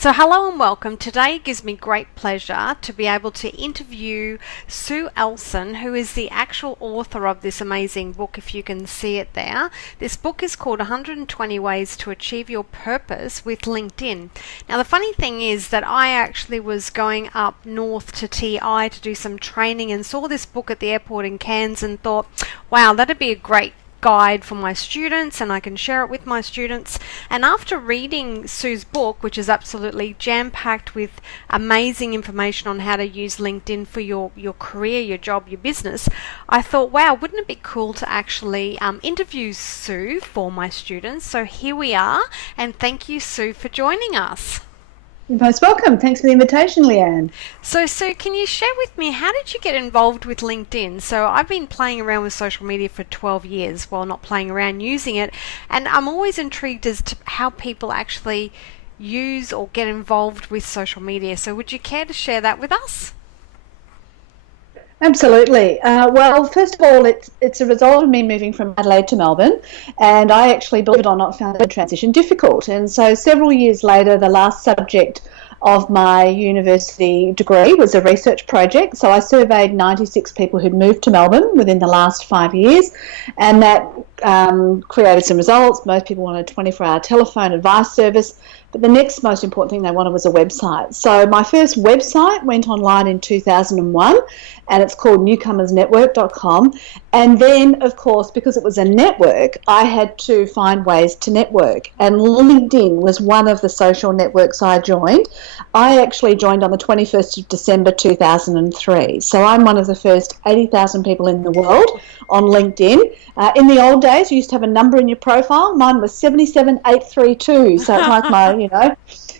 So hello and welcome. Today it gives me great pleasure to be able to interview Sue Ellson, who is the actual author of this amazing book, if you can see it there. This book is called 120 Ways to Achieve Your Purpose with LinkedIn. Now the funny thing is that I actually was going up north to TI to do some training and saw this book at the airport in Cairns and thought, wow, that'd be a great guide for my students and I can share it with my students. And after reading Sue's book, which is absolutely jam-packed with amazing information on how to use LinkedIn for your career, your job, your business, I thought, wow, wouldn't it be cool to actually interview Sue for my students? So here we are, and thank you, Sue, for joining us. You're most welcome. Thanks for the invitation, Leanne. So, Sue, can you share with me, how did you get involved with LinkedIn? So I've been playing around with social media for 12 years, well, not playing around, using it, and I'm always intrigued as to how people actually use or get involved with social media. So would you care to share that with us? Absolutely. Well, first of all, it's a result of me moving from Adelaide to Melbourne, and I actually, believe it or not, found the transition difficult. And so several years later, the last subject of my university degree was a research project. So I surveyed 96 people who'd moved to Melbourne within the last 5 years, and that created some results. Most people wanted a 24-hour telephone advice service, but the next most important thing they wanted was a website. So my first website went online in 2001, and it's called newcomersnetwork.com. And then, of course, because it was a network, I had to find ways to network. And LinkedIn was one of the social networks I joined. I actually joined on the 21st of December 2003. So I'm one of the first 80,000 people in the world on LinkedIn. In the old days, you used to have a number in your profile. Mine was 77832. So it's like my,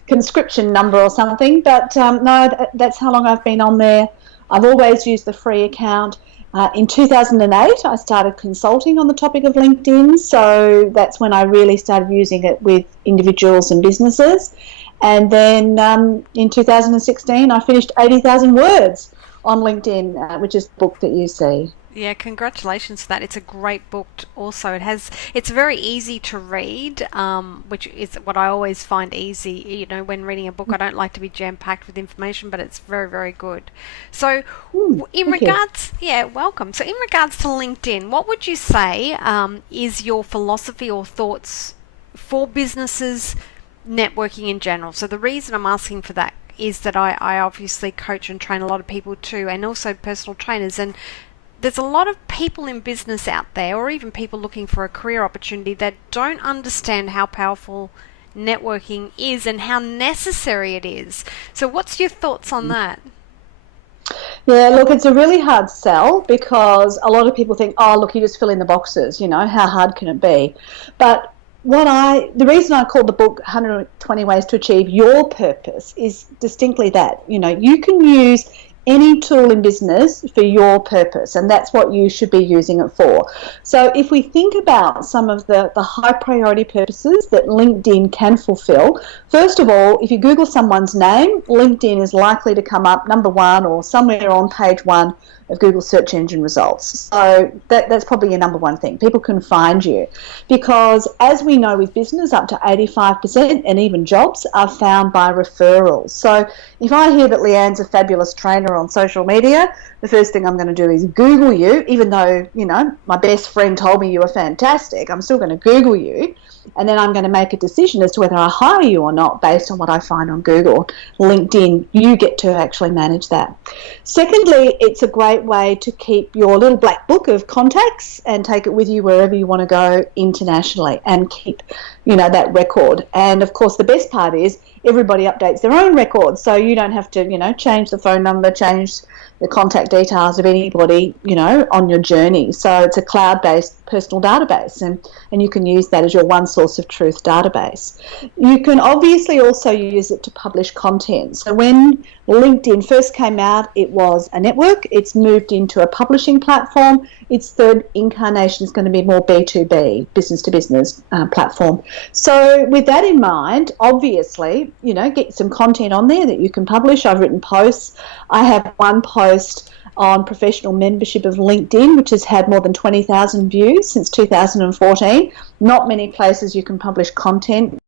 conscription number or something. But no, that's how long I've been on there. I've always used the free account. In 2008, I started consulting on the topic of LinkedIn, so that's when I really started using it with individuals and businesses. And then in 2016, I finished 80,000 words on LinkedIn, which is the book that you see. Yeah, congratulations for that. It's a great book also. It's very easy to read, which is what I always find easy, when reading a book. I don't like to be jam-packed with information, but it's very, very good. So welcome. So in regards to LinkedIn, what would you say is your philosophy or thoughts for businesses networking in general? So the reason I'm asking for that is that I obviously coach and train a lot of people too, and also personal trainers, and there's a lot of people in business out there, or even people looking for a career opportunity, that don't understand how powerful networking is and how necessary it is. So what's your thoughts on that? Yeah, look, it's a really hard sell because a lot of people think, oh, look, you just fill in the boxes, how hard can it be? But the reason I called the book 120 Ways to Achieve Your Purpose is distinctly that. You can use any tool in business for your purpose, and that's what you should be using it for. So if we think about some of the high priority purposes that LinkedIn can fulfill, first of all, if you Google someone's name, LinkedIn is likely to come up number one or somewhere on page one of Google search engine results. So that's probably your number one thing. People can find you because, as we know with business, up to 85% and even jobs are found by referrals. So if I hear that Leanne's a fabulous trainer on social media, the first thing I'm going to do is Google you, even though, my best friend told me you were fantastic. I'm still going to Google you, and then I'm going to make a decision as to whether I hire you or not based on what I find on Google. LinkedIn, you get to actually manage that. Secondly, it's a great way to keep your little black book of contacts and take it with you wherever you want to go internationally and keep, that record. And of course, the best part is everybody updates their own records, so you don't have to, change the phone number, change the contact details of anybody, on your journey. So it's a cloud-based personal database, and you can use that as your one source of truth database. You can obviously also use it to publish content. So when LinkedIn first came out, it was a network. It's moved into a publishing platform. Its third incarnation is going to be more B2B, business to business platform. So with that in mind, obviously, get some content on there that you can publish. I've written posts. I have one post on professional membership of LinkedIn, which has had more than 20,000 views since 2014. Not many places you can publish content